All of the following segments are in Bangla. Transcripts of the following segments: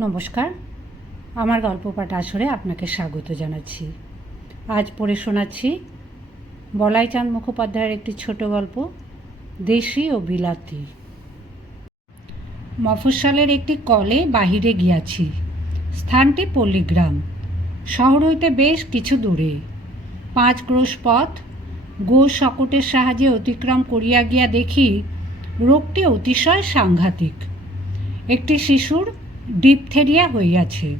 নমস্কার। আমার গল্প পাঠ আসরে আপনাকে স্বাগত জানাচ্ছি। আজ পড়ে শোনাচ্ছি বলাইচাঁদ মুখোপাধ্যায়ের একটি ছোট গল্প, দেশি ও বিলাতি। মফস্বলের একটি কলে বাহিরে গিয়াছি। স্থানটি পল্লীগ্রাম। শহর হইতে বেশ কিছু দূরে। পাঁচ ক্রোশ পথ, গো শকটের সাহায্যে অতিক্রম করিয়া গিয়া দেখি রোগটি অতিশয় সাংঘাতিক। একটি শিশুর ডিপথেরিয়া হইয়াছে।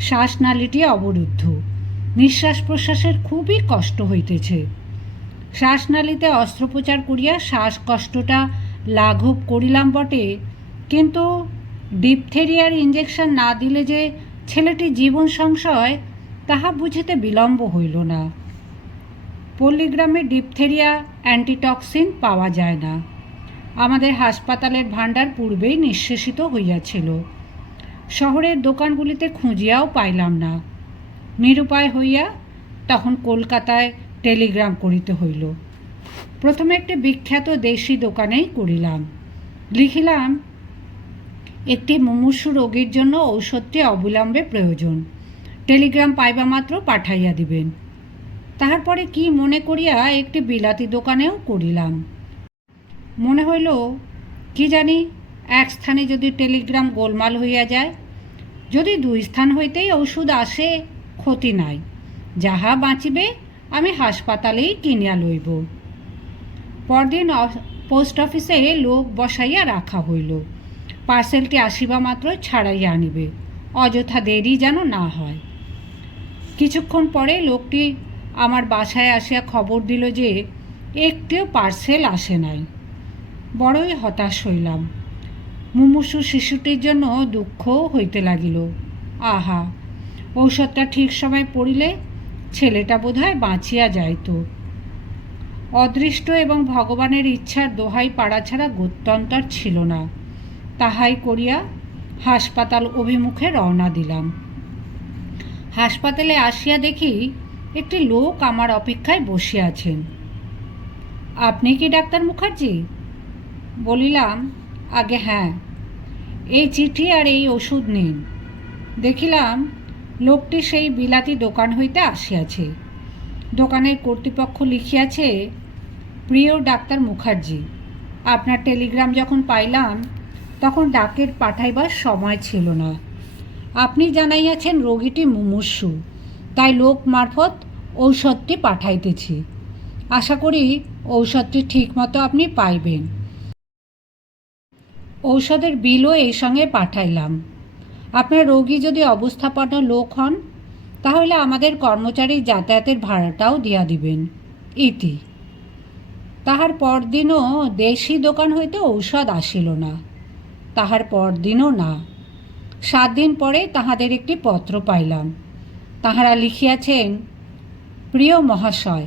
শ্বাসনালীটি অবরুদ্ধ। নিঃশ্বাস প্রশ্বাসের খুবই কষ্ট হইতেছে। শ্বাসনালীতে অস্ত্রোপচার করিয়া শ্বাসকষ্টটা লাঘব করিলাম বটে, কিন্তু ডিপথেরিয়ার ইঞ্জেকশন না দিলে যে ছেলেটি জীবন সংশয়, তাহা বুঝিতে বিলম্ব হইল না। পল্লীগ্রামে ডিপথেরিয়া অ্যান্টিটক্সিন পাওয়া যায় না। আমাদের হাসপাতালের ভাণ্ডার পূর্বেই নিঃশেষিত হইয়াছিল। শহরের দোকানগুলিতে খুঁজিয়াও পাইলাম না। নিরুপায় হইয়া তখন কলকাতায় টেলিগ্রাম করিতে হইল। প্রথমে একটি বিখ্যাত দেশি দোকানেই করিলাম। লিখিলাম, একটি মুমূর্ষু রোগীর জন্য ঔষধটি অবিলম্বে প্রয়োজন। টেলিগ্রাম পাইবা মাত্র পাঠাইয়া দিবেন। তাহার পরে কি মনে করিয়া একটি বিলাতি দোকানেও করিলাম। মনে হইল, কি জানি, এক স্থানে যদি টেলিগ্রাম গোলমাল হইয়া যায় যদি দুই স্থান হইতেই ওষুধ আসে, ক্ষতি নাই। যাহা বাঁচিবে, আমি হাসপাতালেই কিনিয়া লইব। পরদিন পোস্ট অফিসে লোক বসাইয়া রাখা হইল। পার্সেলটি আসিবা মাত্র ছাড়াইয়া আনিবে। অযথা দেরি যেন না হয়। কিছুক্ষণ পরে লোকটি আমার বাসায় আসিয়া খবর দিল যে, একটিও পার্সেল আসে নাই। বড়ই হতাশ হইলাম। মুমূর্ষু শিশুটির জন্য দুঃখও হইতে লাগিল। আহা, ঔষধটা ঠিক সময় পড়িলে ছেলেটা বোধহয় বাঁচিয়া যাইত। অদৃষ্ট এবং ভগবানের ইচ্ছার দোহাই পাড়া ছাড়া গত্যন্তর ছিল না। তাহাই করিয়া হাসপাতাল অভিমুখে রওনা দিলাম। হাসপাতালে আসিয়া দেখি একটি লোক আমার অপেক্ষায় বসিয়াছেন আপনি কি ডাক্তার মুখার্জি? বলিলাম আগে হ্যাঁ। এই চিঠি আর এই ওষুধ নিন। দেখিলাম লোকটি সেই বিলাতি দোকান হইতে আসিয়াছে। দোকানের কর্তৃপক্ষ লিখিয়াছে, প্রিয় ডাক্তার মুখার্জি, আপনার টেলিগ্রাম যখন পাইলাম, তখন ডাকের পাঠাইবার সময় ছিল না। আপনি জানাইয়াছেন রোগীটি মুমূর্ষু, তাই লোক মারফত ঔষধটি পাঠাইতেছি। আশা করি ঔষধটি ঠিকমতো আপনি পাইবেন। ঔষধের বিলও এই সঙ্গে পাঠাইলাম। আপনার রোগী যদি অবস্থাপন্ন লোক হন, তাহলে আমাদের কর্মচারী যাতায়াতের ভাড়াটাও দিয়া দিবেন। ইতি। তাহার পরদিনও দেশি দোকান হইতে ঔষধ আসিল না। তাহার পরদিনও না। সাত দিন পরে তাহাদের একটি পত্র পাইলাম। তাহারা লিখিয়াছেন, প্রিয় মহাশয়,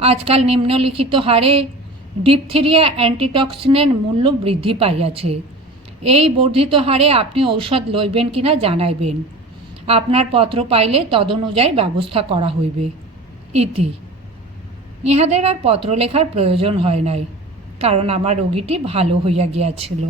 আজকাল নিম্নলিখিত হারে ডিপথেরিয়া অ্যান্টিটক্সিনের মূল্য বৃদ্ধি পাইয়াছে। এই বর্ধিত হারে আপনি ঔষধ লইবেন কিনা জানাইবেন। আপনার পত্র পাইলে তদনুযায়ী ব্যবস্থা করা হইবে। ইতি। ইহাদের আর পত্র লেখার প্রয়োজন হয় নাই, কারণ আমার রোগীটি ভালো হইয়া গিয়াছিল।